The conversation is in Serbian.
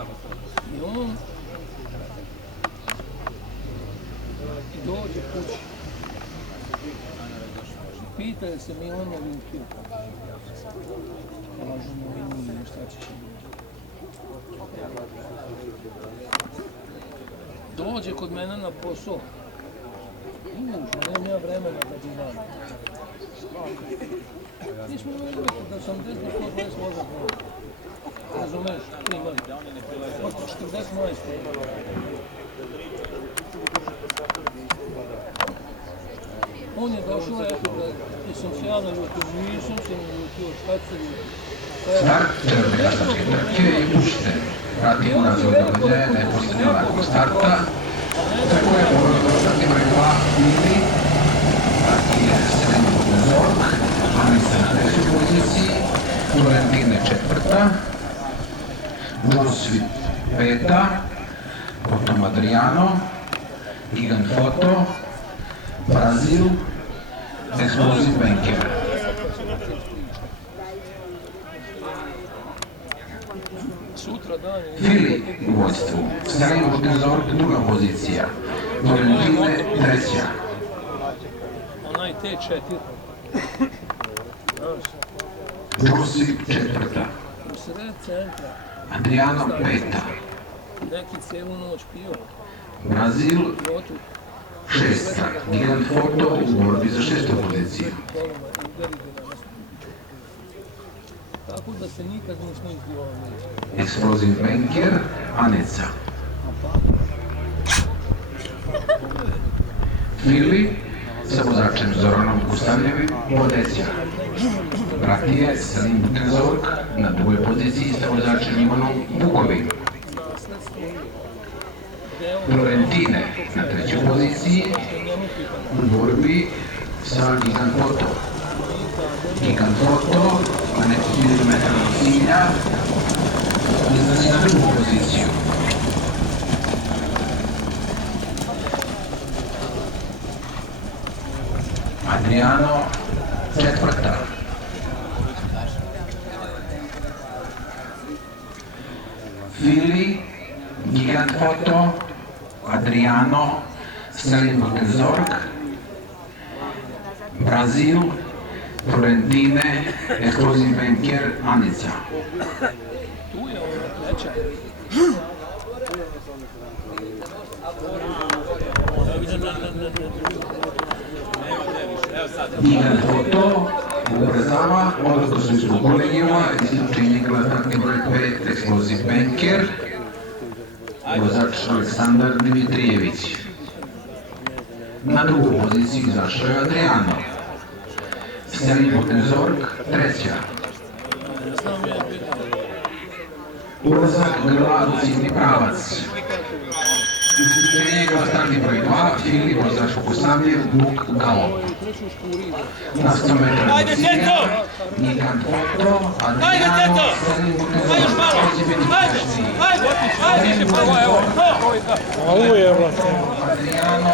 I on dođe kući. Pita je se mi on nalutio. Kažu mu i nije, šta ćeš dođe kod mene na posao. Nemam ja vremena da ti znam. Nismo mi rekli da sam 10 do 120 voza vrlo. Razumeš? Oko 40 majstva. On je došao, rekao da sam se ja naljutio, nisam se naljutio, šta se ljutio? Start kazačke trke je pušten. Pratimo razvoj događaja neposredno nakon starta, za koje moraju dostati broj 2 Fili, partije Srednjeg Zork, Anica na 3. poziciji, Florentine 4. Jules 5. Potom Adriano, Gigan Foto, Brazil, Explosive Banker. Fili u vodstvu, Srednji Zork 2. pozicija, Florentine 3. Onaj T4. Jules 4. U sred centra. Adriano 5. Neki cijelu noć pio. Brazil 6. Gigan Foto u borbi za 6. poziciju. Tako da se nikad nismo izbivali. Explosive Banker, Anica. Fili sa vozačem Zoranom Gustavljevim, Bodecija. Pratije Salim Butenzorg na 2. poziciji sa vozačem Ivanom Vukovim. Florentine na 3. poziciji u borbi sa Gigan Foto. Gigan Foto na nekih 1000 metara od cilja izlazi na 2. poziciju. Adriano 4. Fili, Gigan Foto, Adriano, Salim Butenzorg, Brazil, Florentine, Explosive Banker, Anica. Tu je ona treća. Gigan Foto ubrzava, odnosno su izbog kolegijuma, isključenje gledanje broj 5, Explosive Banker, vozač Aleksandar Dimitrijević. Na 2. poziciju izašao je Adriano. Srednji Butenzorg 3. Ulazak grla u ciljni pravac. Isključenje gledanje broj 2, Fili, vozač Vukostavljev, Vuk Galop. Na 100 metara od cilja, Gigan Foto, Adriano, Srednji Butenzorg, će biti uspešni. Ajde, prvo, evo. Adriano